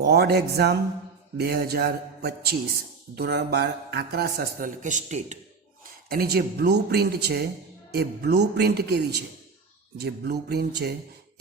Board exam 2025 ધોરણ 12 આંકડાશાસ્ત્ર એટલે કે સ્ટેટ એની જે બ્લુ પ્રિન્ટ છે એ બ્લુ પ્રિન્ટ કેવી છે, જે બ્લુ પ્રિન્ટ છે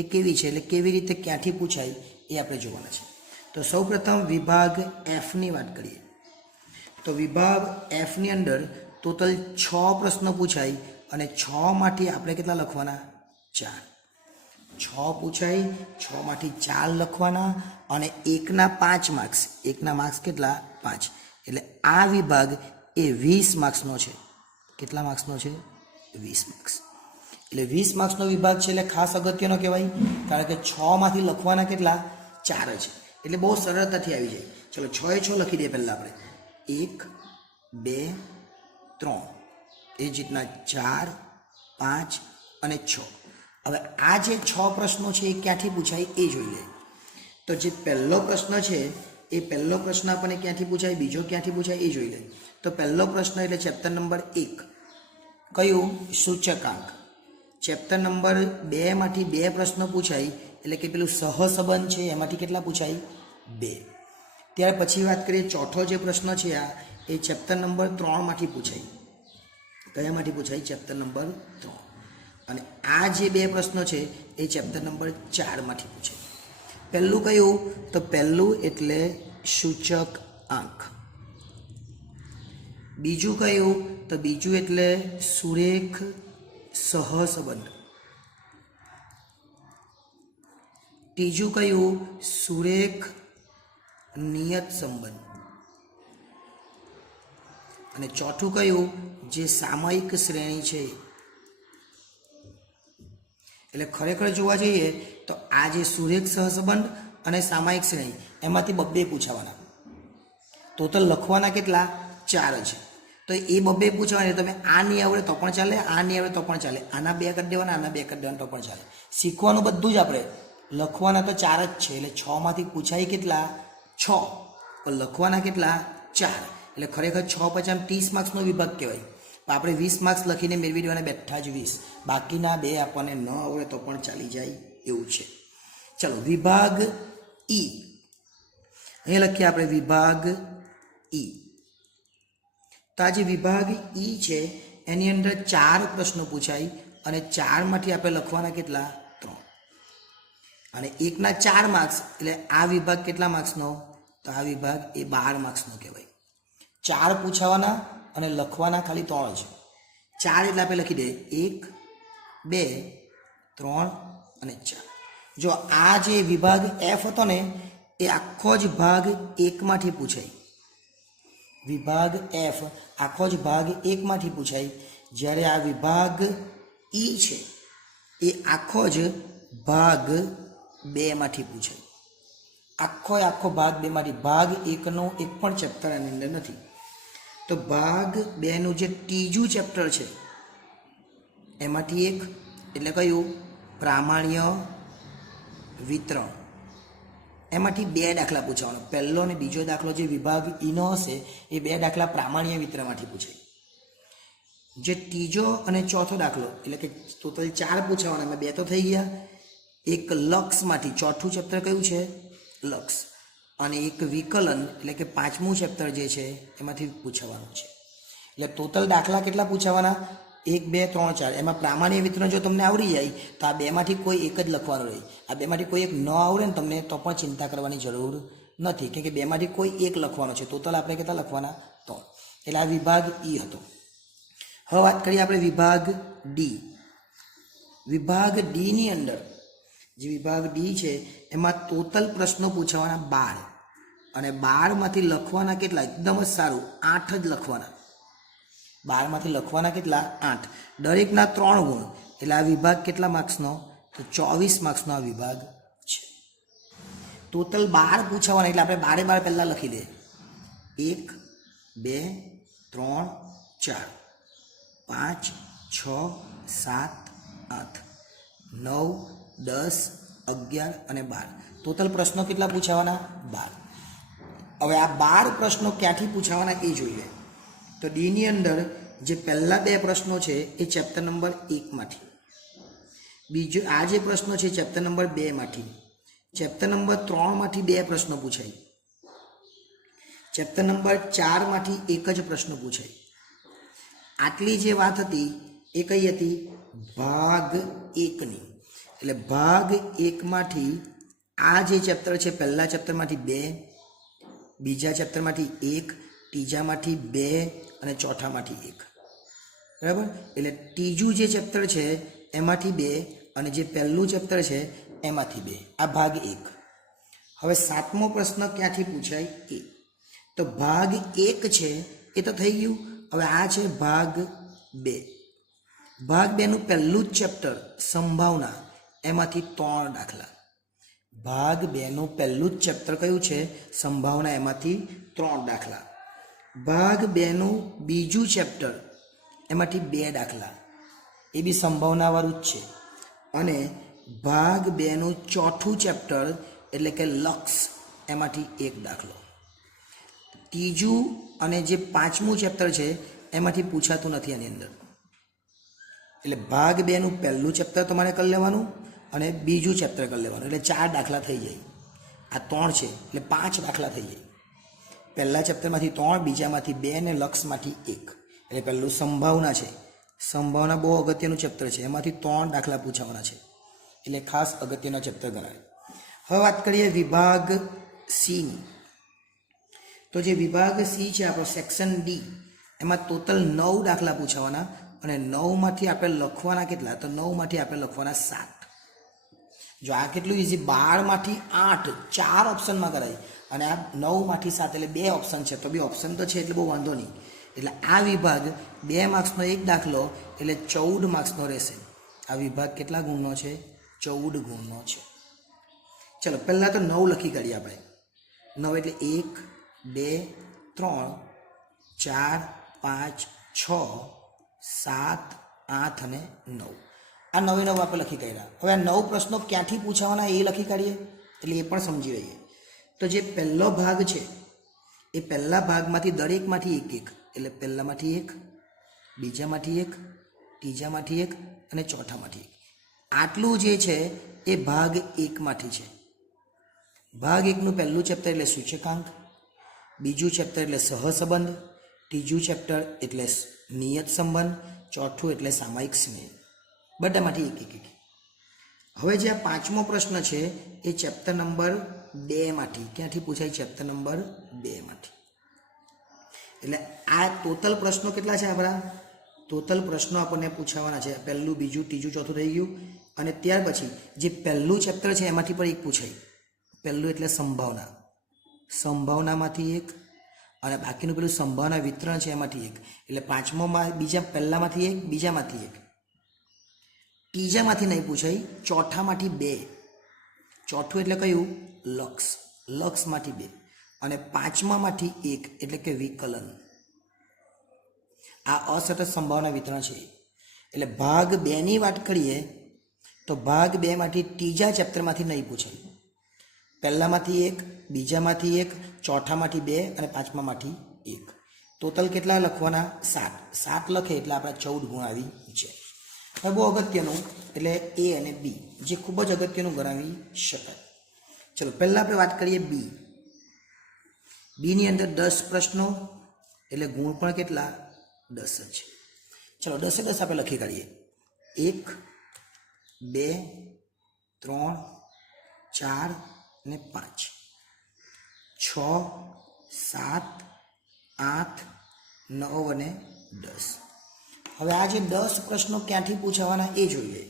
એ કેવી છે એટલે કેવી રીતે ક્યાંથી પૂછાય એ આપણે જોવાના છે. તો સૌપ્રથમ વિભાગ એફની વાત કરીએ તો વિભાગ એફની અંદર ટોટલ 6 પ્રશ્નો પૂછાય અને 6 માંથી આપણે કેટલા લખવાના? 4. 6 પૂછાય, 6 માંથી 4 લખવાના અને 1ના 5 માર્ક્સ. 1ના માર્ક્સ કેટલા? 5. એટલે આ વિભાગ એ 20 માર્ક્સનો છે. કેટલા માર્ક્સનો છે? 20 માર્ક્સ. એટલે 20 માર્ક્સનો વિભાગ છે એટલે ખાસ અગત્યનો કહેવાય, કારણ કે 6 માંથી લખવાના કેટલા? 4 છે. એટલે બહુ સરળતાથી આવી જાય. ચલો 6 એ 6 લખી દઈએ પહેલાં આપણે. 1 2 3 એ જ રીતના 4 5 અને 6. હવે આ જે 6 પ્રશ્નો છે એ ક્યાંથી પૂછાય એ જોઈ લે. તો જે પહેલો પ્રશ્ન છે એ પહેલો પ્રશ્ન આપણને ક્યાંથી પૂછાય, બીજો ક્યાંથી પૂછાય એ જોઈ લે. તો પહેલો પ્રશ્ન એટલે ચેપ્ટર નંબર 1 કયું? સૂચકાંક. ચેપ્ટર નંબર 2 માંથી 2 પ્રશ્નો પૂછાય એટલે કે પેલું સહસંબંધ છે એમાંથી કેટલા પૂછાય? 2. ત્યાર પછી વાત કરીએ ચોથો જે પ્રશ્ન છે આ એ ચેપ્ટર નંબર 3 માંથી પૂછાય. કયામાંથી પૂછાય? Chapter number 3. અને આ જે 2 પ્રશ્નો છે એ ચેપ્ટર નંબર 4 માંથી પૂછાય. પહેલું કયું? તો પહેલું એટલે સૂચક આંક. બીજું કયું? તો બીજું એટલે સુરેખ સહસંબંધ. ત્રીજું કયું? સુરેખ નિયત સંબંધ. અને ચોથું કયું? જે સામયિક શ્રેણી છે. એટલે ખરેખર જોવા જઈએ તો આ જે સુરેખ સહસંબંધ અને સામયિક શ્રેણી એમાંથી 2 પૂછાવાના. ટોટલ લખવાના કેટલા? 4 છે. તો એ 2 પૂછવાના. તમે આ નહીં આવડે તો પણ ચાલે, આ નહીં આવડે તો પણ ચાલે, આના 2 કરી દેવાના, આના 2 કરી દેવાના તો પણ ચાલે. શીખવાનું બધું જ આપણે, લખવાના તો 4 જ છે. એટલે 6 માંથી પૂછાય કેટલા? 6. પણ લખવાના કેટલા? 4. એટલે ખરેખર 6 × 30 માર્ક્સનો વિભાગ કહેવાય. આપણે 20 માર્ક્સ લખીને મેળવી દેવાના, બેઠા જ 20. બાકીના 2 આપણને ન આવડે તો પણ ચાલી જાય એવું છે. ચલો વિભાગ ઈ. અહીં લખીએ આપણે વિભાગ ઈ. તો આ જે વિભાગ ઈ છે એની અંદર 4 પ્રશ્નો પૂછાય અને 4 માંથી આપણે લખવાના કેટલા? 3. અને 1ના 4 માર્ક્સ એટલે આ વિભાગ કેટલા માર્ક્સનો? તો આ વિભાગ એ 12 માર્ક્સનો કહેવાય. 4 પૂછાવાના અને લખવાના ખાલી 3 છે. 4 એટલે આપણે લખી દઈએ 1 2 3 અને 4. જો આ જે વિભાગ એફ હતો ને એ આખો જ ભાગ 1 માંથી પૂછાય. વિભાગ એફ આખો જ ભાગ 1 માંથી પૂછાય. જ્યારે આ વિભાગ ઈ છે એ આખો જ ભાગ 2 માંથી પૂછાય. આખો ભાગ 2 માંથી. ભાગ 1નો એક પણ ચેપ્ટર એની અંદર નથી. તો ભાગ 2નું જે ત્રીજું ચેપ્ટર છે એમાંથી એક એટલે કયું? પ્રામાણ્ય વિતરણ. એમાંથી 2 દાખલા પૂછવાનો. પહેલો અને બીજો દાખલો જે વિભાગ ઈનો હશે એ 2 દાખલા પ્રામાણ્ય વિતરણમાંથી પૂછાય. જે ત્રીજો અને ચોથો દાખલો એટલે કે ટોટલ 4 પૂછાવાના, એમાં 2 તો થઈ ગયા. એક લક્ષમાંથી, ચોથું ચેપ્ટર કયું છે? લક્ષ. અને એક વિકલન એટલે કે 5મું ચેપ્ટર જે છે એમાંથી પૂછવાનું છે. એટલે ટોટલ દાખલા કેટલા પૂછાવાના? 1 2 3 4. એમાં પ્રામાણ્ય વિતરણ જો તમને આવડી જાય તો આ 2 માંથી કોઈ એક જ લખવાનું રહે. આ 2 માંથી કોઈ એક ન આવડે ને તમને તો પણ ચિંતા કરવાની જરૂર નથી, કેમ કે 2 માંથી કોઈ એક લખવાનો છે. ટોટલ આપણે કેટલા લખવાના? 3. એટલે આ વિભાગ ઈ હતો. હવે વાત કરીએ આપણે વિભાગ ડી. વિભાગ ડીની અંદર જે વિભાગ ડી છે એમાં ટોટલ પ્રશ્નો પૂછાવાના 12 અને 12 માંથી લખવાના કેટલા? એકદમ જ સારું 8 જ લખવાના. 12 માંથી લખવાના કેટલા? 8. દરેકના 3 ગુણ. એટલે આ વિભાગ કેટલા માર્ક્સનો? તો 24 માર્ક્સનો આ વિભાગ છે. ટોટલ 12 પૂછાવાના એટલે આપણે 12 પહેલાં લખી દઈએ. 1 2 3 4 5 6 7 8 9 10 11 અને 12. ટોટલ પ્રશ્નો કેટલા પૂછાવાના? 12. હવે આ 12 પ્રશ્નો ક્યાંથી પૂછાવાના એ જોઈએ. તો ડીની અંદર જે પહેલા 2 પ્રશ્નો છે એ ચેપ્ટર નંબર 1 માંથી. બીજો આ જે પ્રશ્નો છે ચેપ્ટર નંબર 2 માંથી. ચેપ્ટર નંબર 3માંથી 2 પ્રશ્નો પૂછાય, ચેપ્ટર નંબર 4માંથી એક જ પ્રશ્ન પૂછાય. આટલી જે વાત હતી એ કઈ હતી? ભાગ 1ની. એટલે ભાગ 1માંથી આ જે ચેપ્ટર છે, પહેલા ચેપ્ટરમાંથી 2, બીજા ચેપ્ટરમાંથી 1, ત્રીજામાંથી 2 અને ચોથામાંથી 1. બરાબર? એટલે ત્રીજું જે ચેપ્ટર છે એમાંથી 2 અને જે પહેલું ચેપ્ટર છે એમાંથી 2. આ ભાગ 1. હવે 7મો પ્રશ્ન ક્યાંથી પૂછાય એ. તો ભાગ 1 છે એ તો થઈ ગયું. હવે આ છે ભાગ 2. ભાગ 2નું પહેલું જ ચેપ્ટર સંભાવના, એમાંથી 3 દાખલા. ભાગ 2નું પહેલું જ ચેપ્ટર કયું છે? સંભાવના, એમાંથી 3 દાખલા. ભાગ 2નું બીજું ચેપ્ટર, એમાંથી 2 દાખલા, એ બી સંભાવનાવાળું જ છે. અને ભાગ 2નું ચોથું ચેપ્ટર એટલે કે લક્ષ, એમાંથી 1 દાખલો. ત્રીજું અને જે 5મું ચેપ્ટર છે એમાંથી પૂછાતું નથી આની અંદર. એટલે ભાગ 2નું પહેલું ચેપ્ટર તમારે કરી લેવાનું અને બીજું ચેપ્ટર કરી લેવાનું, એટલે 4 દાખલા થઈ જાય. આ 3 છે એટલે 5 દાખલા થઈ જાય. પહેલા ચેપ્ટરમાંથી 3, બીજામાંથી 2 ને લક્ષમાંથી 1. એટલે પહેલું સંભાવના છે. સંભાવના બહુ અગત્યનું ચેપ્ટર છે, એમાંથી 3 દાખલા પૂછાવાના છે, એટલે ખાસ અગત્યનો ચેપ્ટર ગણાય. હવે વાત કરીએ વિભાગ સીની. તો જે વિભાગ સી છે આપણો સેક્શન ડી, એમાં ટોટલ 9 દાખલા પૂછાવાના અને 9માંથી આપણે લખવાના કેટલા? તો 9માંથી આપણે લખવાના 7. જો આ કેટલું ઇઝી, 12માંથી 8, 4 ઓપ્શનમાં કરાય અને આ 9માંથી 7 એટલે 2 ઓપ્શન છે. તો બી ઓપ્શન તો છે એટલે બહુ વાંધો નહીં. એટલે આ વિભાગ 2 માર્ક્સનો 1 દાખલો એટલે 14 માર્ક્સનો રહેશે. આ વિભાગ કેટલા ગુણનો છે? 14 ગુણનો છે. ચલો પહેલાં તો 9 લખી કાઢીએ આપણે. 9 એટલે 1, 2, 3, 4, 5, 6, 7, 8 અને 9. આ 9 આપણે લખી કાઢ્યા. હવે આ 9 પ્રશ્નો ક્યાંથી પૂછાવાના એ લખી કાઢીએ, એટલે એ પણ સમજી લઈએ. તો જે પહેલો ભાગ છે એ પહેલા ભાગમાંથી દરેકમાંથી 1, એટલે પહેલામાંથી 1, બીજામાંથી 1, ત્રીજામાંથી 1 અને ચોથામાંથી 1. આટલું જે છે એ ભાગ 1માંથી છે. ભાગ 1નું પહેલું ચેપ્ટર એટલે સૂચકાંક, બીજું ચેપ્ટર એટલે સહસંબંધ, ત્રીજું ચેપ્ટર એટલે નિયત સંબંધ, ચોથું એટલે સામાયિક સ્નેહ. બધામાંથી 1. હવે જે આ 5મો પ્રશ્ન છે એ ચેપ્ટર નંબર 2માંથી. ક્યાંથી પૂછાય? ચેપ્ટર નંબર 2માંથી. એટલે આ ટોટલ પ્રશ્નો કેટલા છે આપણા? ટોટલ પ્રશ્નો આપણને પૂછાવાના છે. પહેલું, બીજું, ત્રીજું, ચોથું થઈ ગયું. અને ત્યાર પછી જે પહેલું ચેપ્ટર છે એમાંથી પણ 1 પૂછાય. પહેલું એટલે સંભાવના, સંભાવનામાંથી 1 અને બાકીનું પેલું સંભાવના વિતરણ છે એમાંથી 1. એટલે 5મોમાં બીજા, પહેલામાંથી 1, બીજામાંથી 1, ત્રીજામાંથી નહીં પૂછાય, ચોથામાંથી 2. ચોથું એટલે કયું? લક્ષ, લક્ષમાંથી 2 અને 5મામાંથી 1 એટલે કે વિકલન. આ અસતત સંભાવના વિતરણ છે. એટલે ભાગ 2ની વાત કરીએ તો ભાગ 2માંથી ત્રીજા ચેપ્ટરમાંથી નહીં પૂછાય. પહેલામાંથી 1, બીજામાંથી 1, ચોથામાંથી 2 અને 5મામાંથી 1. ટોટલ કેટલા લખવાના? 7. 7 લખે એટલે આપણે 14 ગુણ આવી છે. હવે બહુ અગત્યનું એટલે એ અને બી, જે ખૂબ જ અગત્યનું ગણાવી શકાય. ચલો પહેલાં આપણે વાત કરીએ બી. બીની અંદર 10 પ્રશ્નો એટલે ગુણ પણ કેટલા? 10 જ. ચલો 10 એ 10 આપણે લખી કાઢીએ. 1, 2, 3, 4 અને 5, 6, 7, 8, 9 અને 10. હવે આ જે 10 પ્રશ્નો ક્યાંથી પૂછાવાના એ જોઈએ.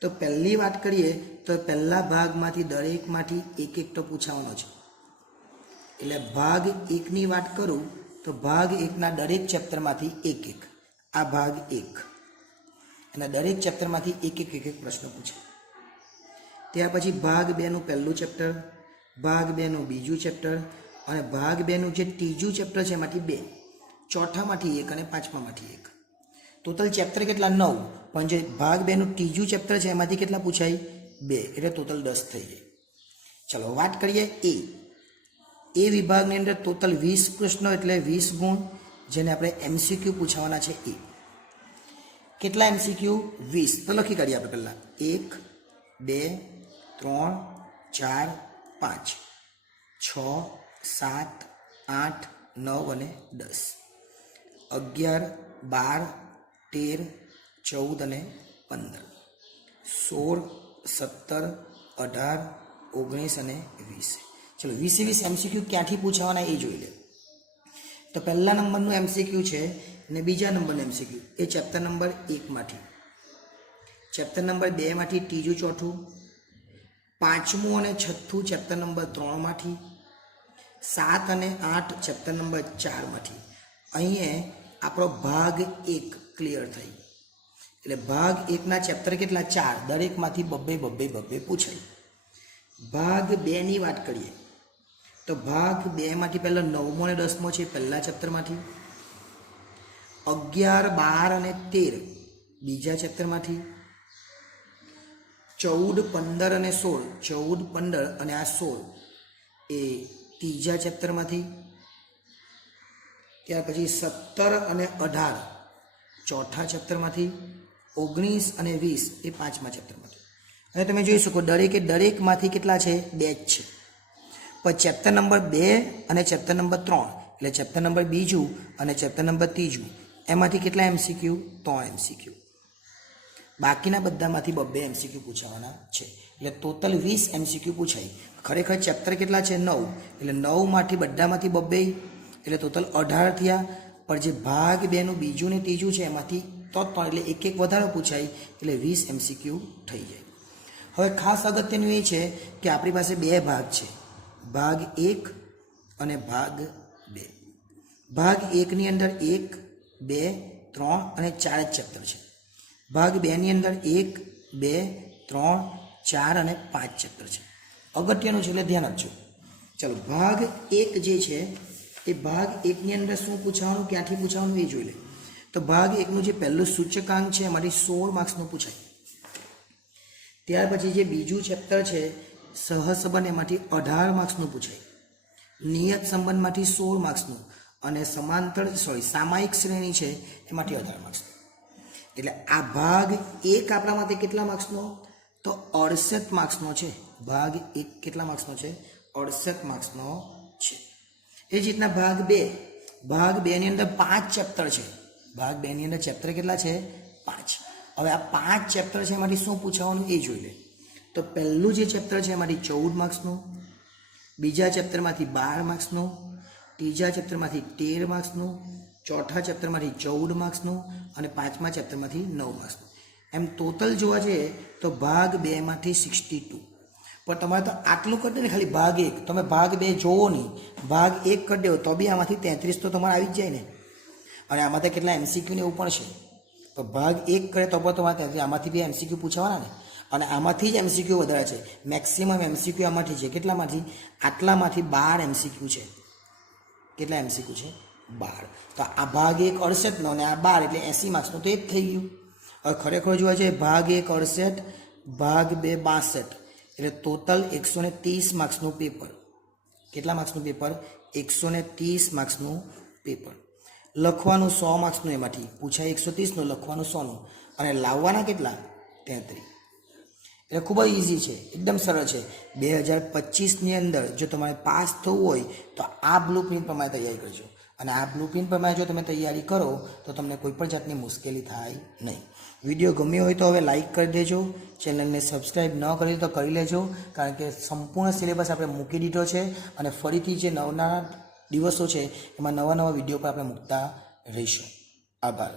તો પહેલી વાત કરીએ તો પહેલા ભાગમાંથી દરેકમાંથી 1 તો પૂછાવાનો છે. એટલે ભાગ 1ની વાત કરું તો ભાગ 1ના દરેક ચેપ્ટરમાંથી 1. આ ભાગ 1 અને દરેક ચેપ્ટરમાંથી 1 પ્રશ્ન પૂછે. ત્યાર પછી ભાગ 2નું પહેલું ચેપ્ટર, ભાગ 2નું બીજું ચેપ્ટર અને ભાગ 2નું જે ત્રીજું ચેપ્ટર છે એમાંથી 2, ચોથામાંથી 1 અને 5મામાંથી 1. ટોટલ ચેપ્ટર કેટલા? 9. પણ જે ભાગ 2નું ત્રીજું ચેપ્ટર છે એમાંથી કેટલા પૂછાય? 2. એટલે ટોટલ 10 થઈ જાય. ચલો વાત કરીએ એ વિભાગની અંદર ટોટલ 20 પ્રશ્નો એટલે 20 ગુણ, જેને આપણે MCQ પૂછાવાના છે. એ કેટલા MCQ? 20. તો લખી કાઢીએ આપણે પહેલાં. 1, 2, 3, 4 5 6 7 8 9 અને 10 11 12 13 14 અને 15 16 17 18 19 અને 20. ચલો 20 MCQ ક્યાંથી પૂછાવાના એ જોઈ લે. તો પહેલા નંબરનું MCQ છે ને બીજા નંબરનું MCQ એ ચેપ્ટર નંબર 1 માંથી, ચેપ્ટર નંબર 2 માંથી ત્રીજું ચોથું, પાંચમું અને છઠ્ઠું ચેપ્ટર નંબર 3 માંથી, 7 અને 8 ચેપ્ટર નંબર 4 માંથી. અહીંયા આપણો ભાગ 1 ક્લિયર થઈ. એટલે ભાગ 1ના ચેપ્ટર કેટલા? 4, દરેકમાંથી બબ્બે પૂછાય. ભાગ 2 ની વાત કરીએ તો ભાગ 2 માંથી પહેલા 9મો અને 10મો છે પહેલા ચેપ્ટરમાંથી, 11 12 અને 13 બીજા ચેપ્ટરમાંથી, 14 15 અને 16, 14 15 અને આ 16 એ ત્રીજા ચેપ્ટરમાંથી, ત્યાર પછી 17 અને 18 ચોથા ચેપ્ટરમાંથી, 19 અને 20 એ પાંચમા ચેપ્ટરમાંથી. હવે તમે જોઈ શકો દરેકમાંથી કેટલા છે? 2 જ છે. પણ ચેપ્ટર નંબર 2 અને ચેપ્ટર નંબર 3 એટલે ચેપ્ટર નંબર બીજું અને ચેપ્ટર નંબર ત્રીજું એમાંથી કેટલા MCQ? 3 MCQ. બાકીના બધામાંથી 2 MCQ પૂછાવાના છે. એટલે ટોટલ 20 MCQ પૂછાય. ખરેખર ચેપ્ટર કેટલા છે? 9. એટલે 9માંથી બધામાંથી 2 એટલે ટોટલ 18 થયા. પણ જે ભાગ 2નું બીજું ને ત્રીજું છે એમાંથી તો 3 એટલે એક વધારે પૂછાય એટલે 20 MCQ થઈ જાય. હવે ખાસ અગત્યનું એ છે કે આપણી પાસે 2 ભાગ છે, ભાગ 1 અને ભાગ 2. ભાગ 1 ની અંદર 1 2 3 અને 4 જ ચેપ્ટર છે. ભાગ 2 ની અંદર 1 2 3 4 અને 5 ચેપ્ટર છે. અગત્યનું છે એટલે ધ્યાન આપજો. ચલો ભાગ 1 જે છે એ ભાગ 1 ની અંદર શું પૂછવાનું, ક્યાંથી પૂછવાનું એ જોઈ લે. તો ભાગ 1નું જે પહેલું સૂચકાંક છે એમાંથી 16 માર્ક્સનું પૂછાય. ત્યાર પછી જે બીજું ચેપ્ટર છે સહસંબંધ એમાંથી 18 માર્ક્સનું પૂછાય. નિયત સંબંધમાંથી 16 માર્ક્સનું અને સામાયિક શ્રેણી છે એમાંથી 18 માર્ક્સનું. એટલે આ ભાગ 1 આપણા માટે કેટલા માર્ક્સનો? તો 68 માર્ક્સનો છે. ભાગ 1 કેટલા માર્ક્સનો છે? 68 માર્ક્સનો છે. એ જ રીતના ભાગ 2 ની અંદર 5 ચેપ્ટર છે. ભાગ 2 ની અંદર ચેપ્ટર કેટલા છે? 5. હવે આ 5 ચેપ્ટર છે એમાંથી શું પૂછવાનું એ જોઈ લે. તો પહેલું જે ચેપ્ટર છે એમાંથી 14 માર્ક્સનું, બીજા ચેપ્ટરમાંથી 12 માર્ક્સનું, ત્રીજા ચેપ્ટરમાંથી 13 માર્ક્સનું, ચોથા ચેપ્ટરમાંથી 14 માર્ક્સનું અને પાંચમા ચેપ્ટરમાંથી 9 માર્ક્સનું. એમ ટોટલ જોવા જઈએ તો ભાગ 2 માંથી 62. પણ તમારે તો આટલું કરી દે ને ખાલી ભાગ 1, તમે ભાગ 2 જોવો નહીં, ભાગ 1 કરી દેવો તો બી આમાંથી 33 તો તમારે આવી જ જાય ને. અને આમાં તો કેટલા MCQ ને એવું પણ છે. તો ભાગ 1 કરે તો પણ તમારે 33, આમાંથી બી MCQ પૂછવાના ને. અને આમાંથી જ MCQ વધારે છે. મેક્સિમમ MCQ આમાંથી છે. કેટલામાંથી? આટલામાંથી 12 MCQ છે. કેટલા MCQ છે? 12. તો આ ભાગ 1 68નો અને આ 12 એટલે 80 માર્ક્સનો તો એ જ થઈ ગયું. હવે ખરેખર જોવા જઈએ ભાગ 1 68, ભાગ 2 62 એટલે ટોટલ 130 માર્ક્સનું પેપર. કેટલા માર્ક્સનું પેપર? 130 માર્ક્સનું પેપર. લખવાનું 100 માર્ક્સનું એમાંથી પૂછાય 130નું, લખવાનું 100નું અને લાવવાના કેટલા? 33. એટલે ખૂબ જ ઇઝી છે, એકદમ સરળ છે. 2025ની અંદર જો તમારે પાસ થવું હોય તો આ બ્લુપ્રિન્ટ પ્રમાણે તૈયારી કરજો. અને આ બ્લુપ્રિન્ટ પ્રમાણે જો તમે તૈયારી કરો તો તમને કોઈ પણ જાતની મુશ્કેલી થાય નહીં. વિડીયો ગમ્યો હોય તો હવે લાઇક કરી દેજો, ચેનલને સબસ્ક્રાઈબ ન કરી તો કરી લેજો, કારણ કે સંપૂર્ણ સિલેબસ આપણે મૂકી દીધો છે અને ફરીથી જે નવા દિવસો છે એમાં નવા વિડીયો પર આપણે મૂકતા રહીશું. આભાર.